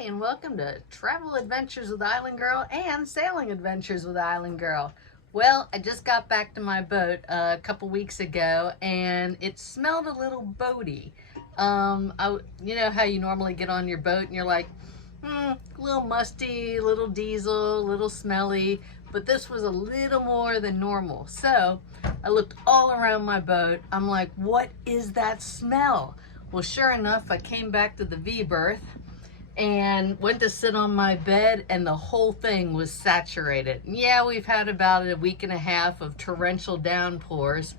Hi, and welcome to Travel Adventures with Island Girl and Sailing Adventures with Island Girl. Well, I just got back to my boat a couple weeks ago, and it smelled a little boaty. You know how you normally get on your boat and you're like, a little musty, a little diesel, a little smelly, but this was a little more than normal. So I looked all around my boat. I'm like, what is that smell? Well, sure enough, I came back to the V-berth and went to sit on my bed, and the whole thing was saturated. Yeah, we've had about a week and a half of torrential downpours,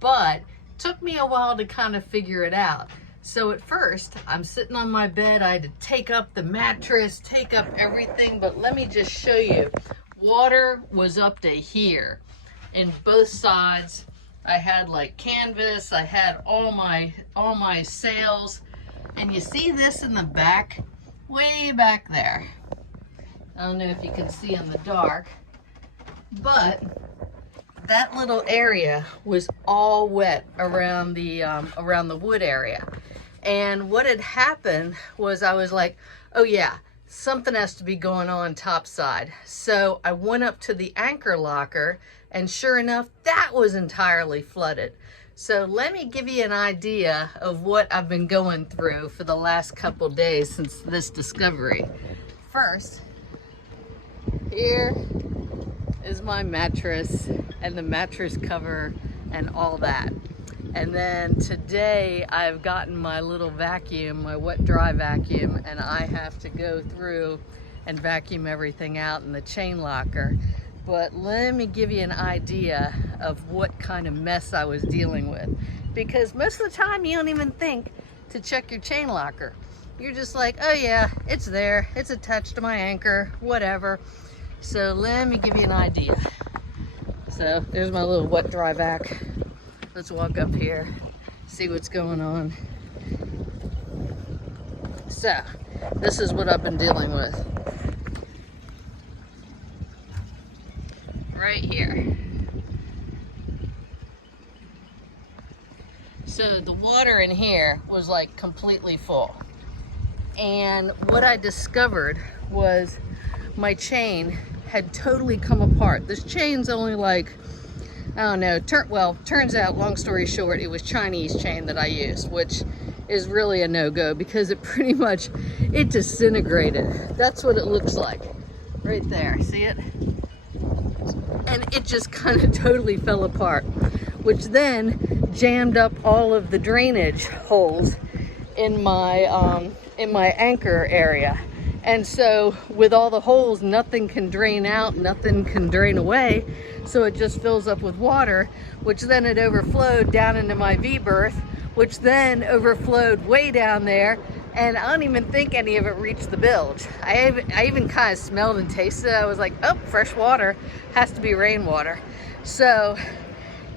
but it took me a while to kind of figure it out. So at first, I'm sitting on my bed. I had to take up the mattress, take up everything, but let me just show you. Water was up to here in both sides. I had like canvas, I had all my sails, and you see this in the back, way back there. I don't know if you can see in the dark, but that little area was all wet around the wood area. And what had happened was I was like, oh yeah, something has to be going on topside. So I went up to the anchor locker, and sure enough, that was entirely flooded. So let me give you an idea of what I've been going through for the last couple days since this discovery. First, here is my mattress and the mattress cover and all that. And then today I've gotten my little vacuum, my wet dry vacuum, and I have to go through and vacuum everything out in the chain locker. But let me give you an idea of what kind of mess I was dealing with. Because most of the time you don't even think to check your chain locker. You're just like, oh yeah, it's there, it's attached to my anchor, whatever. So let me give you an idea. So there's my little wet dry vac. Let's walk up here, see what's going on. So this is what I've been dealing with. Right here. So the water in here was like completely full. And what I discovered was my chain had totally come apart. This chain's only like, I don't know, turns out, long story short, it was Chinese chain that I used, which is really a no-go because it pretty much, it disintegrated. That's what it looks like right there. See it? And it just kind of totally fell apart, which then jammed up all of the drainage holes in my anchor area. And so with all the holes, nothing can drain out, nothing can drain away. So it just fills up with water, which then it overflowed down into my V-berth, which then overflowed way down there. And I don't even think any of it reached the bilge. I even kind of smelled and tasted it. I was like, oh, fresh water, has to be rainwater. So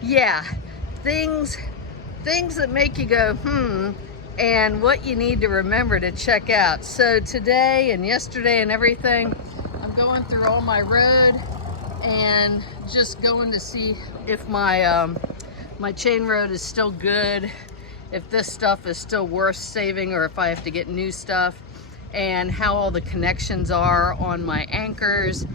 yeah, things that make you go, and what you need to remember to check out. So today and yesterday and everything, I'm going through all my road and just going to see if my chain road is still good, if this stuff is still worth saving, or if I have to get new stuff, and how all the connections are on my anchors,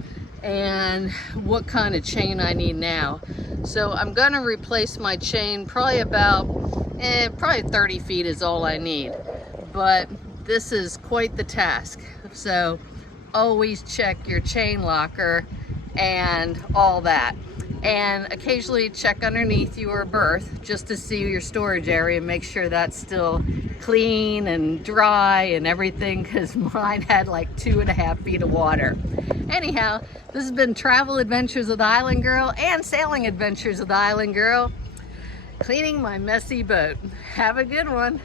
and what kind of chain I need now. So I'm gonna replace my chain probably about, probably 30 feet is all I need. But this is quite the task. So always check your chain locker and all that. And occasionally check underneath your berth just to see your storage area and make sure that's still clean and dry and everything, because mine had like 2.5 feet of water. Anyhow, this has been Travel Adventures with Island Girl and Sailing Adventures with Island Girl, cleaning my messy boat. Have a good one.